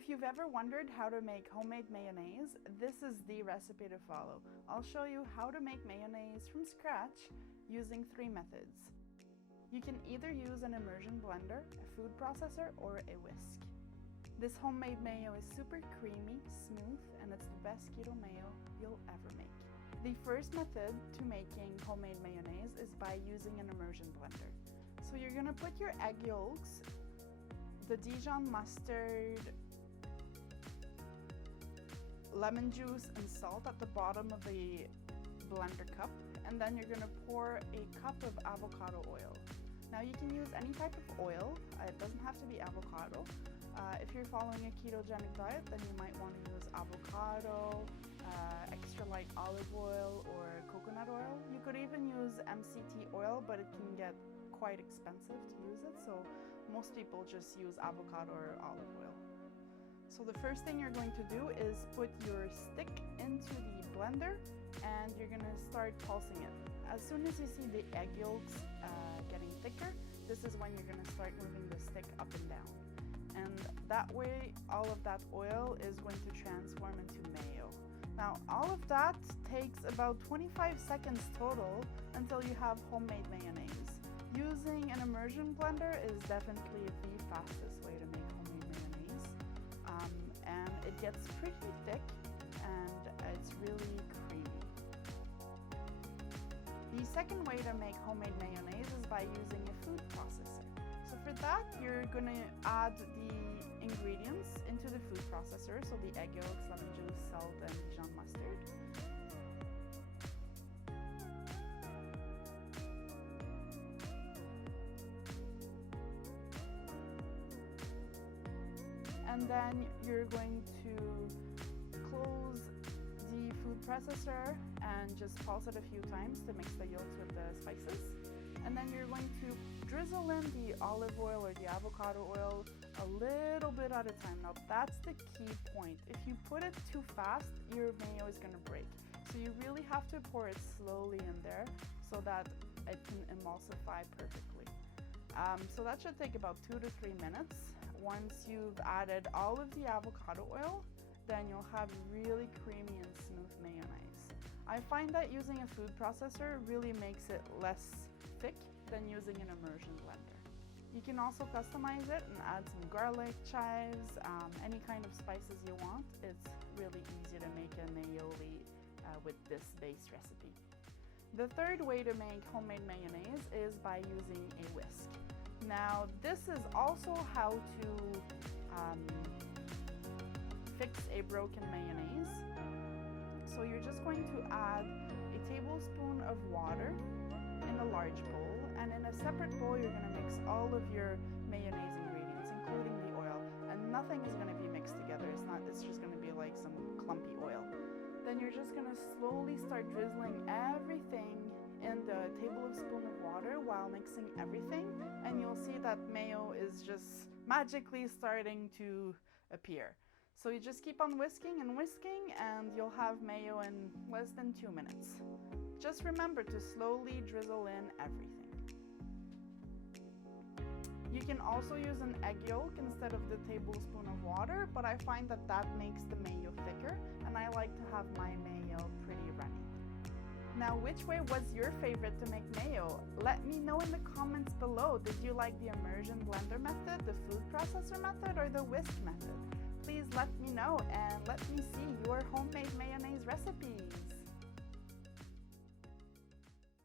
If you've ever wondered how to make homemade mayonnaise, this is the recipe to follow. I'll show you how to make mayonnaise from scratch using 3 methods. You can either use an immersion blender, a food processor, or a whisk. This homemade mayo is super creamy, smooth, and it's the best keto mayo you'll ever make. The first method to making homemade mayonnaise is by using an immersion blender. So you're gonna put your egg yolks, the Dijon mustard, lemon juice and salt at the bottom of the blender cup, and then you're going to pour a cup of avocado oil. Now you can use any type of oil, it doesn't have to be avocado. If you're following a ketogenic diet, then you might want to use avocado, extra light olive oil, or coconut oil. You could even use MCT oil, but it can get quite expensive to use it, so most people just use avocado or olive oil. So the first thing you're going to do is put your stick into the blender and you're going to start pulsing it. As soon as you see the egg yolks getting thicker, this is when you're going to start moving the stick up and down. And that way all of that oil is going to transform into mayo. Now all of that takes about 25 seconds total until you have homemade mayonnaise. Using an immersion blender is definitely the fastest way to make homemade mayonnaise. And it gets pretty thick and it's really creamy. The second way to make homemade mayonnaise is by using a food processor. So for that, you're going to add the ingredients into the food processor, so the egg yolks, lemon juice, salt, and Dijon mustard. And then you're going to close the food processor and just pulse it a few times to mix the yolks with the spices. And then you're going to drizzle in the olive oil or the avocado oil a little bit at a time. Now that's the key point. If you put it too fast, your mayo is going to break. So you really have to pour it slowly in there so that it can emulsify perfectly. So that should take about 2 to 3 minutes. Once you've added all of the avocado oil, then you'll have really creamy and smooth mayonnaise. I find that using a food processor really makes it less thick than using an immersion blender. You can also customize it and add some garlic, chives, any kind of spices you want. It's really easy to make a mayoli with this base recipe. The third way to make homemade mayonnaise is by using a whisk. Now this is also how to fix a broken mayonnaise. So you're just going to add a tablespoon of water in a large bowl, and in a separate bowl you're going to mix all of your mayonnaise ingredients, including the oil, and nothing is going to be mixed together. It's just going to be like some clumpy oil. Then you're just going to slowly start drizzling everything in the tablespoon of water while mixing everything, and you'll see that mayo is just magically starting to appear. So you just keep on whisking and you'll have mayo in less than 2 minutes. Just remember to slowly drizzle in everything. You can also use an egg yolk instead of the tablespoon of water, but I find that that makes the mayo thicker, and I like to have my mayo pretty runny. Now, which way was your favorite to make mayo? Let me know in the comments below. Did you like the immersion blender method, the food processor method, or the whisk method? Please let me know and let me see your homemade mayonnaise recipes.